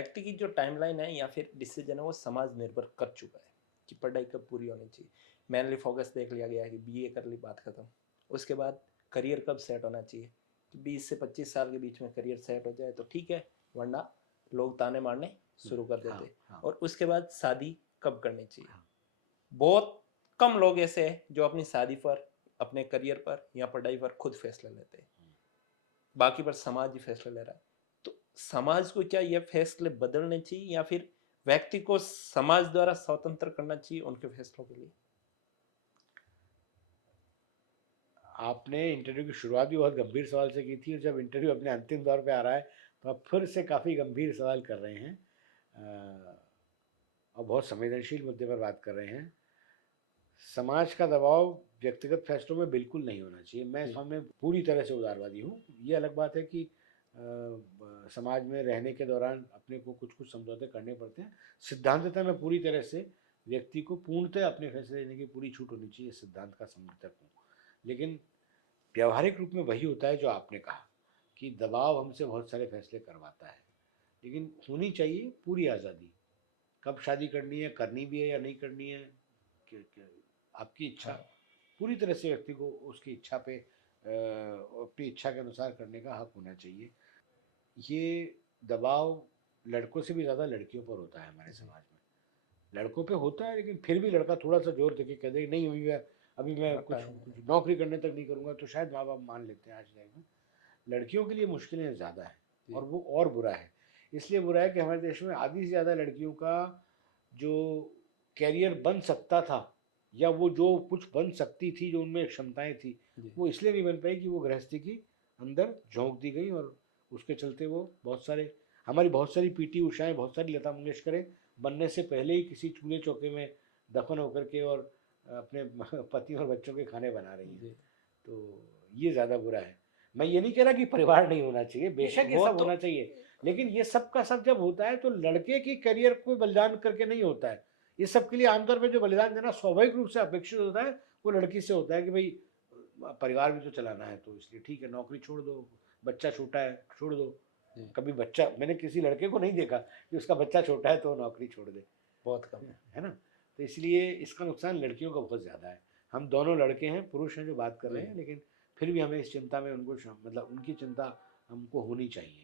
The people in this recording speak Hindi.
व्यक्ति की जो टाइमलाइन है या फिर डिसीजन है वो समाज निर्भर कर चुका है कि पढ़ाई कब पूरी होनी चाहिए। मेनली फोकस देख लिया गया है कि बीए कर ली, बात खत्म। उसके बाद करियर कब सेट होना चाहिए कि 20 से 25 साल के बीच में करियर सेट हो जाए तो ठीक है, वरना लोग ताने मारने शुरू कर हाँ, देते। हाँ, और उसके बाद शादी कब करनी चाहिए। हाँ। बहुत कम लोग ऐसे हैं जो अपनी शादी पर, अपने करियर पर या पढ़ाई पर खुद फैसले लेते हैं। बाकी पर समाज ही फैसले ले रहा है। तो समाज को क्या ये फैसले बदलने चाहिए या फिर व्यक्ति को समाज द्वारा स्वतंत्र करना चाहिए उनके फैसलों के लिए। आपने इंटरव्यू की शुरुआत भी बहुत गंभीर सवाल से की थी और जब इंटरव्यू अपने अंतिम दौर पे आ रहा है तो आप फिर से काफ़ी गंभीर सवाल कर रहे हैं और बहुत संवेदनशील मुद्दे पर बात कर रहे हैं। समाज का दबाव व्यक्तिगत फैसलों में बिल्कुल नहीं होना चाहिए। मैं इस जी। मामले में पूरी तरह से उदारवादी हूँ। ये अलग बात है कि समाज में रहने के दौरान अपने को कुछ कुछ समझौते करने पड़ते हैं। सिद्धांततः मैं पूरी तरह से व्यक्ति को पूर्णतः अपने फैसले लेने की पूरी छूट होनी चाहिए, इस सिद्धांत का समर्थक हूँ। लेकिन व्यावहारिक रूप में वही होता है जो आपने कहा कि दबाव हमसे बहुत सारे फैसले करवाता है, लेकिन होनी चाहिए पूरी आज़ादी। कब शादी करनी है, करनी भी है या नहीं करनी है, आपकी इच्छा। हाँ। पूरी तरह से व्यक्ति को उसकी इच्छा पे अपनी इच्छा के अनुसार करने का हक होना चाहिए। ये दबाव लड़कों से भी ज़्यादा लड़कियों पर होता है हमारे जी। समाज में। लड़कों पे होता है लेकिन फिर भी लड़का थोड़ा सा जोर देके कह दे नहीं अभी मैं हाँ, कुछ टाइम कुछ है। नौकरी करने तक नहीं करूँगा तो शायद माँ बाप मान लेते हैं आज के टाइम में। लड़कियों के लिए मुश्किलें ज़्यादा है जी। और वो और बुरा है। इसलिए बुरा है कि हमारे देश में आधी से ज़्यादा लड़कियों का जो कैरियर बन सकता था या वो जो कुछ बन सकती थी, जो उनमें क्षमताएं थी, जी। वो इसलिए नहीं बन पाई कि वो गृहस्थी की अंदर झोंक दी गई और उसके चलते वो बहुत सारे हमारी बहुत सारी पीटी उषाएं, बहुत सारी लता मंगेशकरें बनने से पहले ही किसी चूल्हे चौके में दफन होकर के और अपने पति और बच्चों के खाने बना रही हैं। जी। तो ये ज़्यादा बुरा है। मैं ये नहीं कह रहा कि परिवार नहीं होना चाहिए, नहीं, बेशक ये वो सब तो होना चाहिए, लेकिन ये सब का सब जब होता है तो लड़के की करियर को बलिदान करके नहीं होता है। इस सब के लिए आमतौर पे जो बलिदान देना स्वाभाविक रूप से अपेक्षित होता है, वो लड़की से होता है कि भाई परिवार भी तो चलाना है, तो इसलिए ठीक है नौकरी छोड़ दो, बच्चा छोटा है छोड़ दो। जी। कभी बच्चा मैंने किसी लड़के को नहीं देखा कि उसका बच्चा छोटा है तो वो नौकरी छोड़ दे, बहुत कम है। है ना? तो इसलिए इसका नुकसान लड़कियों का बहुत ज़्यादा है। हम दोनों लड़के हैं, पुरुष हैं जो बात कर रहे जी। हैं, लेकिन फिर भी हमें इस चिंता में उनको मतलब उनकी चिंता हमको होनी चाहिए।